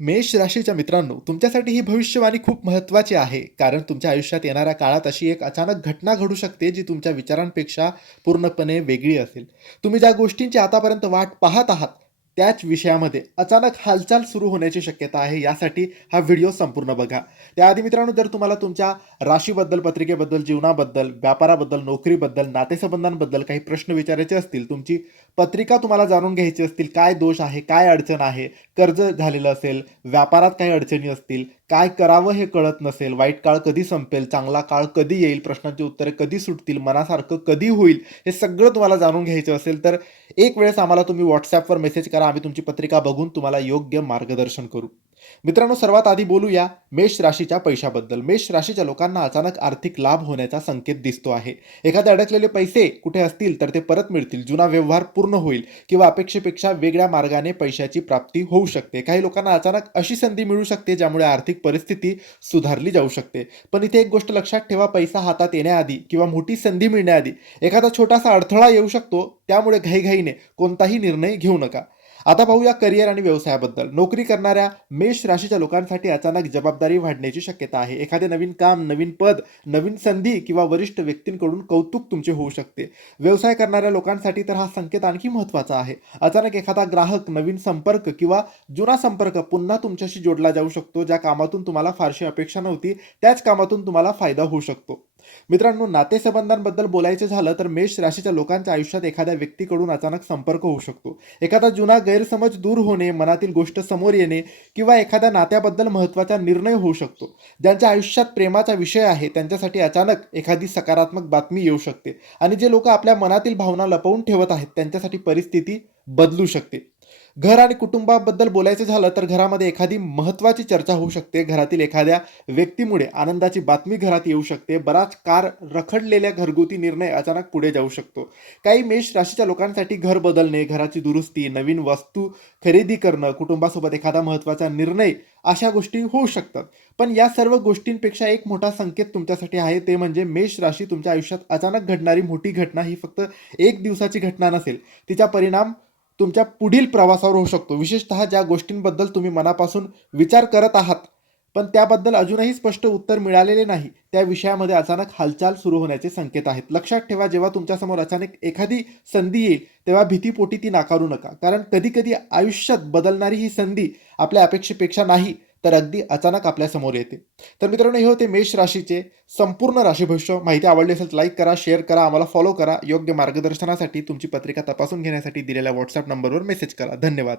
मेष राशीच्या मित्रांनो, तुमच्यासाठी ही भविष्यवाणी खूप महत्त्वाची आहे. कारण तुमच्या आयुष्यात येणाऱ्या काळात अशी एक अचानक घटना घडू शकते, जी तुमच्या विचारांपेक्षा पूर्णपणे वेगळी असेल. तुम्ही ज्या गोष्टींची आतापर्यंत वाट पाहत आहात, त्याच विषयामध्ये अचानक हालचाल सुरू होण्याची शक्यता आहे. यासाठी हा व्हिडिओ संपूर्ण बघा. त्याआधी मित्रांनो, जर तुम्हाला तुमच्या राशीबद्दल, पत्रिकेबद्दल, जीवनाबद्दल, व्यापाराबद्दल, नोकरीबद्दल, नातेसंबंधांबद्दल काही प्रश्न विचारायचे असतील, तुमची पत्रिका तुम्हाला जाणून घ्यायची असतील, काय दोष आहे, काय अडचण आहे, कर्ज झालेलं असेल, व्यापारात काही अडचणी असतील, काय करावं हे कळत नसेल, वाईट काळ कधी संपेल, चांगला काळ कधी येईल, प्रश्नांची उत्तरे कधी सुटतील, मनासारखं कधी होईल, हे सगळं तुम्हाला जाणून घ्यायचं असेल, तर एक वेळेस आम्हाला तुम्ही WhatsAppवर मेसेज करा. आम्ही तुमची पत्रिका बघून तुम्हाला योग्य मार्गदर्शन करू. मित्रांनो, सर्वात आधी बोलूया मेष राशीच्या पैशाबद्दल. मेष राशीच्या लोकांना अचानक आर्थिक लाभ होण्याचा संकेत दिसतो आहे. एखादे अडकलेले पैसे कुठे असतील तर ते परत मिळतील, जुना व्यवहार पूर्ण होईल किंवा अपेक्षेपेक्षा वेगळ्या मार्गाने पैशाची प्राप्ती होऊ शकते. काही लोकांना अचानक अशी संधी मिळू शकते ज्यामुळे आर्थिक परिस्थिती सुधारली जाऊ शकते. पण इथे एक गोष्ट लक्षात ठेवा, पैसा हातात येण्याआधी किंवा मोठी संधी मिळण्याआधी एखादा छोटासा अडथळा येऊ शकतो. त्यामुळे घाईघाईने कोणताही निर्णय घेऊ नका. आता पाहूया करिअर आणि व्यवसायाबद्दल. नोकरी करणाऱ्या मेष राशीच्या लोकांसाठी अचानक जबाबदारी वाढण्याची शक्यता आहे. एखादे नवीन काम, नवीन पद, नवीन संधी किंवा वरिष्ठ व्यक्तींकडून कौतुक तुमचे होऊ शकते. व्यवसाय करणाऱ्या लोकांसाठी तर हा संकेत आणखी महत्त्वाचा आहे. अचानक एखादा ग्राहक, नवीन संपर्क किंवा जुना संपर्क पुन्हा तुमच्याशी जोडला जाऊ शकतो. ज्या कामातून तुम्हाला फारशी अपेक्षा नव्हती, त्याच कामातून तुम्हाला फायदा होऊ शकतो. मित्रांनो, नातेसंबंधांबद्दल बोलायचं झालं तर मेष राशीच्या लोकांच्या आयुष्यात एखाद्या व्यक्तीकडून अचानक संपर्क होऊ शकतो. एखादा जुना गैरसमज दूर होणे, मनातील गोष्ट समोर येणे किंवा एखाद्या नात्याबद्दल महत्त्वाचा निर्णय होऊ शकतो. ज्यांच्या आयुष्यात प्रेमाचा विषय आहे त्यांच्यासाठी अचानक एखादी सकारात्मक बातमी येऊ शकते आणि जे लोक आपल्या मनातील भावना लपवून ठेवत आहेत त्यांच्यासाठी परिस्थिती बदलू शकते. घर आणि कुटुंबाबद्दल बोलायचं झालं तर घरामध्ये एखादी महत्त्वाची चर्चा होऊ शकते. घरातील एखाद्या व्यक्तीमुळे आनंदाची बातमी घरात येऊ शकते. बराच काळ रखडलेल्या घरगुती निर्णय अचानक पुढे जाऊ शकतो. काही मेष राशीच्या लोकांसाठी घर बदलणे, घराची दुरुस्ती, नवीन वस्तू खरेदी करणं, कुटुंबासोबत एखादा महत्त्वाचा निर्णय, अशा गोष्टी होऊ शकतात. पण या सर्व गोष्टींपेक्षा एक मोठा संकेत तुमच्यासाठी आहे, ते म्हणजे मेष राशी तुमच्या आयुष्यात अचानक घडणारी मोठी घटना ही फक्त एक दिवसाची घटना नसेल. तिचा परिणाम तुमच्या पुढील प्रवासावर होऊ शकतो. विशेषतः ज्या गोष्टींबद्दल तुम्ही मनापासून विचार करत आहात, पण त्याबद्दल अजूनही स्पष्ट उत्तर मिळालेले नाही, त्या विषयामध्ये अचानक हालचाल सुरू होण्याचे संकेत आहेत. लक्षात ठेवा, जेव्हा तुमच्यासमोर अचानक एखादी संधी येईल, तेव्हा भीतीपोटी ती नाकारू नका. कारण कधी-कधी आयुष्यात बदलणारी ही संधी आपल्या अपेक्षेपेक्षा नाही, तर अगदी अचानक आपल्यासमोर येते. तर मित्रांनो, हे होते मेष राशीचे संपूर्ण राशी भविष्य. माहिती आवडली असेल तर लाईक करा, शेअर करा, आम्हाला फॉलो करा. योग्य मार्गदर्शनासाठी तुमची पत्रिका तपासून घेण्यासाठी दिलेल्या WhatsApp नंबरवर मेसेज करा. धन्यवाद.